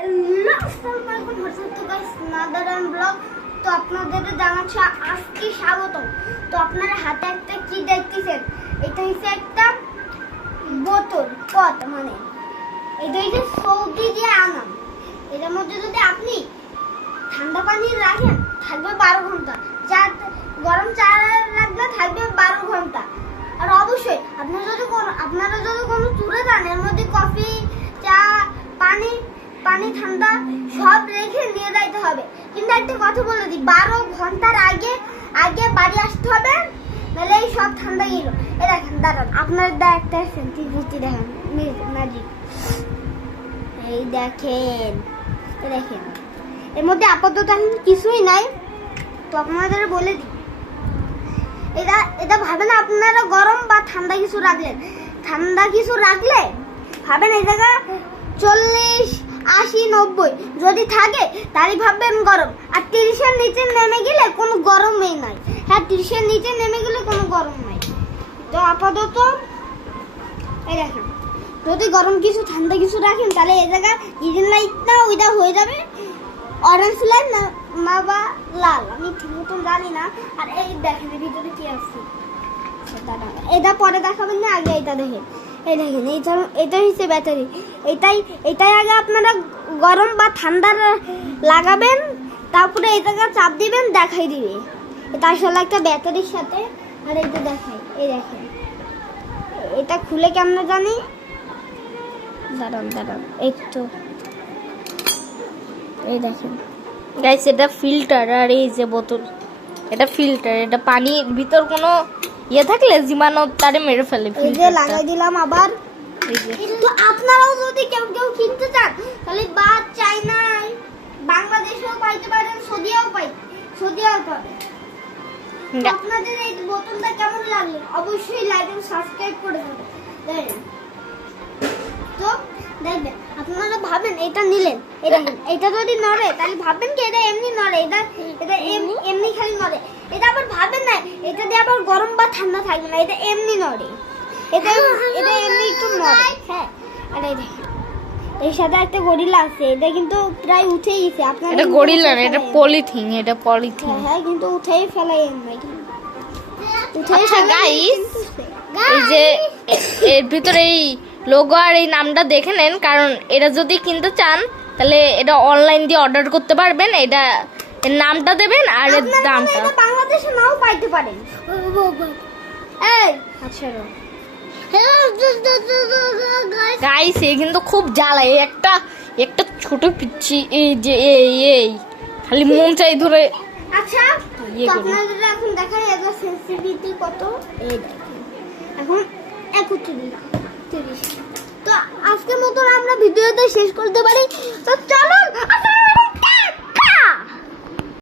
Hello আসসালামু আলাইকুম WhatsApp তো গাইস নাদারান ব্লগ। তো আপনাদের জানাচ্ছি আজকে স্বাগতম। তো আপনারা হাতে একটা কি দেখতেছেন, এটা হচ্ছে একটা বোতল কত মানে এটা হচ্ছে সৌদি দিয়ে আনাম। এটার মধ্যে যদি আপনি ঠান্ডা পানি রাখেন থাকবে 12 ঘন্টা, চা গরম চা রাখলে থাকবে 12 ঘন্টা। আর অবশ্যই আপনারা যদি কোনো চুড়ে দেন এর মধ্যে কফি, চা, পানি ঠান্ডা সব রেখে নিয়ে যাইতে হবে। কিন্তু একটা কথা বলে দিই, 12 ঘন্টার আগে বাড়ি আসতে হবে, নাহলে এই সব ঠান্ডা গেল। এ দেখেন দাঁড়ান, আপনার একটা সেন্টিগ্রেড দেখেন ম্যাজিক, এই দেখেন এর মধ্যে আপাতত এখন কিছুই নাই। তো আপনাদের বলে দিই, এটা ভাবেন আপনারা গরম বা ঠান্ডা কিছু রাখলে ভাবেন এই জায়গা 40, 80, 90 যদি থাকে তাহলে ভাববেন গরম। আর 30-এর নিচে নেমে গেলে কোনো গরমই নাই। হ্যাঁ, 30-এর নিচে নেমে গেলে কোনো গরম নাই। তো আপাতত এই দেখেন, যদি গরম কিছু ঠান্ডা কিছু রাখেন তাহলে এই জায়গা গ্রিন লাইটটা ওইটা হয়ে যাবে অরেঞ্জ লাইট না বা লাল, আমি ঠিক মতন জানি না। আর এই দেখেন এর ভিতরে কি আছে, এটা পরে দেখাবেন না, আগে এটা দেখেন। এই দেখেন এটা হচ্ছে ব্যাটারি। এটাই আগে আপনারা গরম বা ঠান্ডা লাগাবেন, তারপরে এই জায়গা চাপ দিবেন, দেখাই দিবে। এটা আসলে একটা ব্যাটারির সাথে। আর এইটা দেখাই, এই দেখেন এটা খুলে কেমন জানি, দাঁড়ান একটু, এই দেখেন গাইস, এটা ফিল্টার। আর এই যে বোতল, এটা ফিল্টার। এটা পানির ভিতর কোনো ইয়ে থাকলে জীবাণু তারে মেরে ফেলে। এই যে লাগাই দিলাম আবার। এই যে তো আপনারাও যদি কেউ কিনতে চান তাহলে বা চায়নায়, বাংলাদেশেও পাইতে পারেন, সৌদিয়াও পাবেন। তো আপনাদের এই বোতলটা কেমন লাগলো অবশ্যই লাইক এন্ড সাবস্ক্রাইব করে দেবেন। তো দেখবেন আপনারা ভাবেন এটা নিলেন, এটা যদি নড়ে তাহলে ভাববেন কি এটা এমনি নড়ে, এটা এমনি খালি নড়ে। এটা আবার ভাবেন না এটা দিয়ে আবার গরম বা ঠান্ডা থাকবে না, এটা এমনি নড়ে, এটা এমনি একটু নড়ে। হ্যাঁ, আর এই দেখেন এর সাথে একটা গরিলা আছে, এটা কিন্তু প্রায় উঠেই গেছে। আপনারা এটা গরিলা না, এটা পলিথিন। হ্যাঁ, কিন্তু উঠেই ফেলাই এমনি উঠেই। আচ্ছা গাইস, এই যে এর ভিতরে এই লোগো আর এই নামটা দেখে নেন, কারণ এটা যদি কিনতে চান তাহলে এটা অনলাইন দিয়ে অর্ডার করতে পারবেন। এটা এর নামটা দেবেন আর এর দামটা। এটা বাংলাদেশে নাও পাইতে পারেন। এই আচ্ছা গাইস, এই কিন্তু খুব জ্বালায়। একটা ছোট পিচ্ছি, এই যে এই খালি মন চাই ধরে। আচ্ছা, তো আপনাদের এখন দেখাই এর সেনসিটিভিটি কত। এই দেখেন এখন 31, 30। তো আজকের মতো আমরা ভিডিওতে শেষ করতে পারি। তো চলুন।